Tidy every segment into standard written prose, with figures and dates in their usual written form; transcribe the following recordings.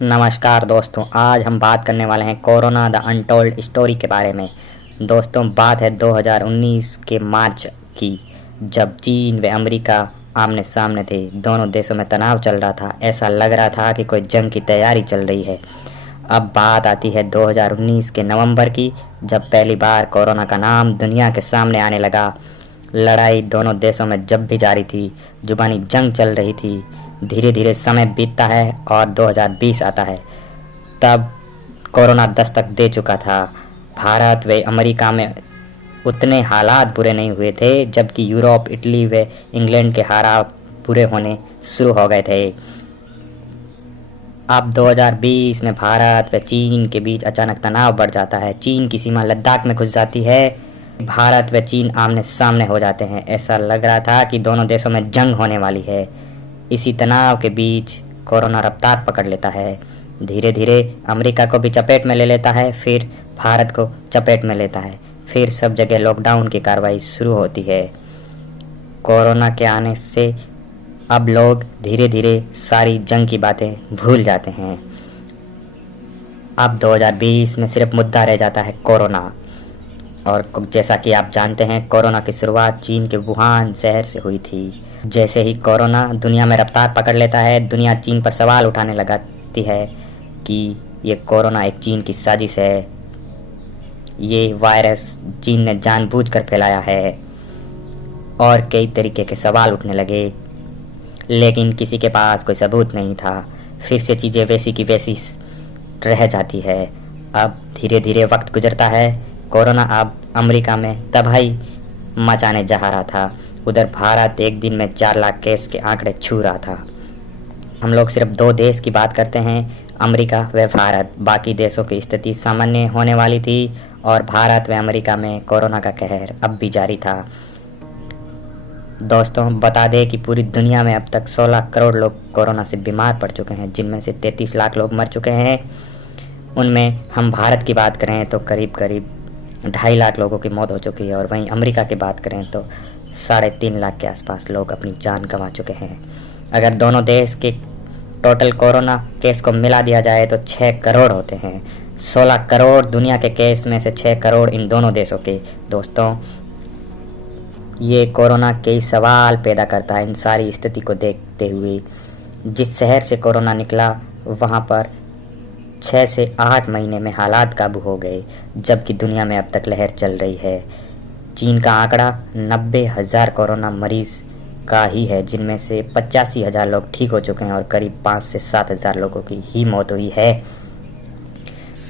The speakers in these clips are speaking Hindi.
नमस्कार दोस्तों, आज हम बात करने वाले हैं कोरोना द अनटोल्ड स्टोरी के बारे में। दोस्तों, बात है 2019 के मार्च की, जब चीन व अमेरिका आमने सामने थे। दोनों देशों में तनाव चल रहा था, ऐसा लग रहा था कि कोई जंग की तैयारी चल रही है। अब बात आती है 2019 के नवंबर की, जब पहली बार कोरोना का नाम दुनिया के सामने आने लगा। लड़ाई दोनों देशों में जब भी जारी थी, जुबानी जंग चल रही थी। धीरे धीरे समय बीतता है और 2020 आता है। तब कोरोना दस्तक दे चुका था। भारत व अमेरिका में उतने हालात बुरे नहीं हुए थे, जबकि यूरोप, इटली व इंग्लैंड के हालात बुरे होने शुरू हो गए थे। अब 2020 में भारत व चीन के बीच अचानक तनाव बढ़ जाता है। चीन की सीमा लद्दाख में घुस जाती है। भारत व चीन आमने सामने हो जाते हैं। ऐसा लग रहा था कि दोनों देशों में जंग होने वाली है। इसी तनाव के बीच कोरोना रफ्तार पकड़ लेता है। धीरे धीरे अमेरिका को भी चपेट में ले लेता है, फिर भारत को चपेट में लेता है, फिर सब जगह लॉकडाउन की कार्रवाई शुरू होती है। कोरोना के आने से अब लोग धीरे धीरे सारी जंग की बातें भूल जाते हैं। अब 2020 में सिर्फ मुद्दा रह जाता है कोरोना। और जैसा कि आप जानते हैं, कोरोना की शुरुआत चीन के वुहान शहर से हुई थी। जैसे ही कोरोना दुनिया में रफ्तार पकड़ लेता है, दुनिया चीन पर सवाल उठाने लगाती है कि ये कोरोना एक चीन की साजिश है, ये वायरस चीन ने जानबूझकर फैलाया है, और कई तरीके के सवाल उठने लगे। लेकिन किसी के पास कोई सबूत नहीं था। फिर से चीज़ें वैसी की वैसी रह जाती है। अब धीरे धीरे वक्त गुजरता है। कोरोना अब अमेरिका में तबाही मचाने जा रहा था। उधर भारत एक दिन में 4 लाख केस के आंकड़े छू रहा था। हम लोग सिर्फ 2 देश की बात करते हैं, अमेरिका व भारत। बाकी देशों की स्थिति सामान्य होने वाली थी और भारत व अमेरिका में कोरोना का कहर अब भी जारी था। दोस्तों, बता दें कि पूरी दुनिया में अब तक 16 करोड़ लोग कोरोना से बीमार पड़ चुके हैं, जिनमें से 33 लाख लोग मर चुके हैं। उनमें हम भारत की बात करें तो करीब करीब 2.5 लाख लोगों की मौत हो चुकी है, और वहीं अमेरिका की बात करें तो 3.5 लाख के आसपास लोग अपनी जान गंवा चुके हैं। अगर दोनों देश के टोटल कोरोना केस को मिला दिया जाए तो 6 करोड़ होते हैं। 16 करोड़ दुनिया के केस में से 6 करोड़ इन दोनों देशों के। दोस्तों, ये कोरोना कई सवाल पैदा करता है। इन सारी स्थिति को देखते हुए जिस शहर से कोरोना निकला, वहाँ पर 6 से 8 महीने में हालात काबू हो गए, जबकि दुनिया में अब तक लहर चल रही है। चीन का आंकड़ा 90,000 कोरोना मरीज का ही है, जिनमें से 85,000 लोग ठीक हो चुके हैं और करीब 5 से 7,000 लोगों की ही मौत हुई है।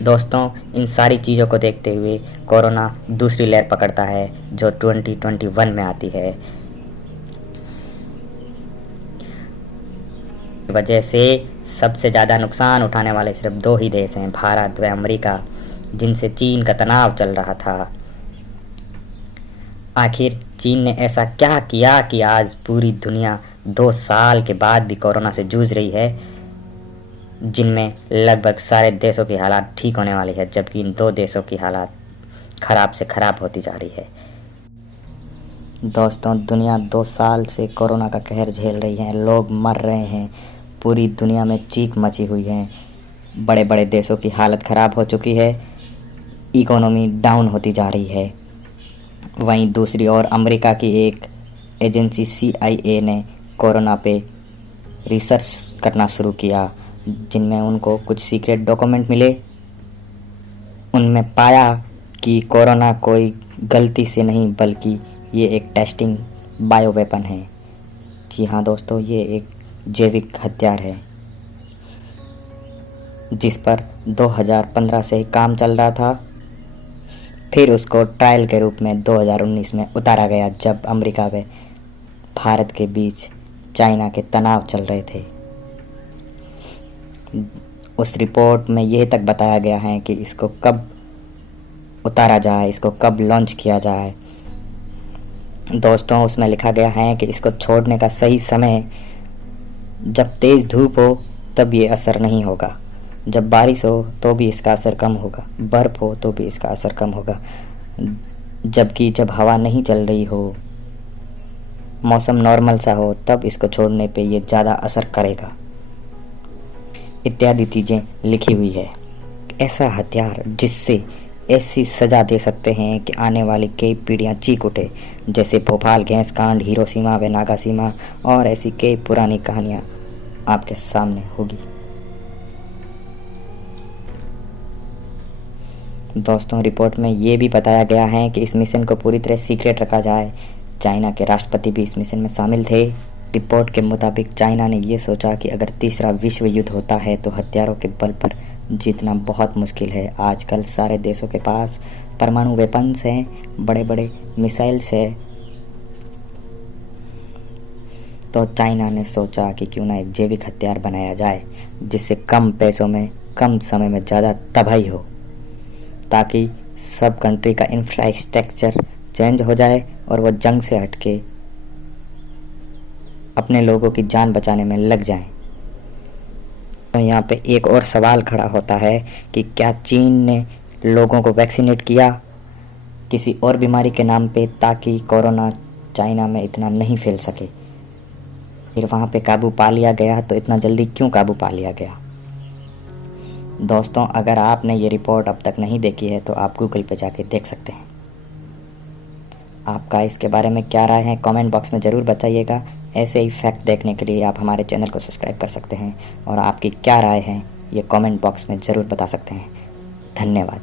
दोस्तों, इन सारी चीज़ों को देखते हुए कोरोना दूसरी लहर पकड़ता है, जो 2021 में आती है। वजह से सबसे ज़्यादा नुकसान उठाने वाले सिर्फ 2 ही देश हैं, भारत व अमेरिका, जिनसे चीन का तनाव चल रहा था। आखिर चीन ने ऐसा क्या किया कि आज पूरी दुनिया 2 साल के बाद भी कोरोना से जूझ रही है, जिनमें लगभग सारे देशों की हालात ठीक होने वाली है, जबकि इन 2 देशों की हालात खराब से खराब होती जा रही है। दोस्तों, दुनिया 2 साल से कोरोना का कहर झेल रही है। लोग मर रहे हैं, पूरी दुनिया में चीख मची हुई है। बड़े बड़े देशों की हालत ख़राब हो चुकी है, इकोनॉमी डाउन होती जा रही है। वहीं दूसरी ओर अमेरिका की एक एजेंसी CIA ने कोरोना पे रिसर्च करना शुरू किया, जिनमें उनको कुछ सीक्रेट डॉक्यूमेंट मिले। उनमें पाया कि कोरोना कोई गलती से नहीं, बल्कि ये एक टेस्टिंग बायो वेपन है। जी हाँ दोस्तों, ये एक जैविक हथियार है, जिस पर 2015 से काम चल रहा था। फिर उसको ट्रायल के रूप में 2019 में उतारा गया, जब अमेरिका व भारत के बीच चाइना के तनाव चल रहे थे। उस रिपोर्ट में यह तक बताया गया है कि इसको कब उतारा जाए, इसको कब लॉन्च किया जाए। दोस्तों, उसमें लिखा गया है कि इसको छोड़ने का सही समय जब तेज़ धूप हो तब ये असर नहीं होगा, जब बारिश हो तो भी इसका असर कम होगा, बर्फ़ हो तो भी इसका असर कम होगा, जबकि जब हवा नहीं चल रही हो, मौसम नॉर्मल सा हो, तब इसको छोड़ने पे ये ज़्यादा असर करेगा। इत्यादि चीज़ें लिखी हुई है। ऐसा हथियार जिससे ऐसी सज़ा दे सकते हैं कि आने वाली कई पीढ़ियाँ चीख उठे, जैसे भोपाल गैस कांड, हिरोशिमा व नागासाकी और ऐसी कई पुरानी कहानियाँ आपके सामने होगी। दोस्तों, रिपोर्ट में ये भी बताया गया है कि इस मिशन को पूरी तरह सीक्रेट रखा जाए। चाइना के राष्ट्रपति भी इस मिशन में शामिल थे। रिपोर्ट के मुताबिक चाइना ने ये सोचा कि अगर तीसरा विश्व युद्ध होता है तो हथियारों के बल पर जीतना बहुत मुश्किल है। आजकल सारे देशों के पास परमाणु वेपन्स हैं, बड़े बड़े मिसाइल्स हैं। तो चाइना ने सोचा कि क्यों ना एक जैविक हथियार बनाया जाए जिससे कम पैसों में कम समय में ज़्यादा तबाही हो, ताकि सब कंट्री का इंफ्रास्ट्रक्चर चेंज हो जाए और वो जंग से हटके अपने लोगों की जान बचाने में लग जाएं। तो यहाँ पे एक और सवाल खड़ा होता है कि क्या चीन ने लोगों को वैक्सीनेट किया किसी और बीमारी के नाम पे, ताकि कोरोना चाइना में इतना नहीं फैल सके। फिर वहाँ पे काबू पा लिया गया तो इतना जल्दी क्यों काबू पा लिया गया। दोस्तों, अगर आपने ये रिपोर्ट अब तक नहीं देखी है तो आप गूगल पे जाके देख सकते हैं। आपका इसके बारे में क्या राय है कमेंट बॉक्स में ज़रूर बताइएगा। ऐसे ही फैक्ट देखने के लिए आप हमारे चैनल को सब्सक्राइब कर सकते हैं और आपकी क्या राय है ये कमेंट बॉक्स में ज़रूर बता सकते हैं। धन्यवाद।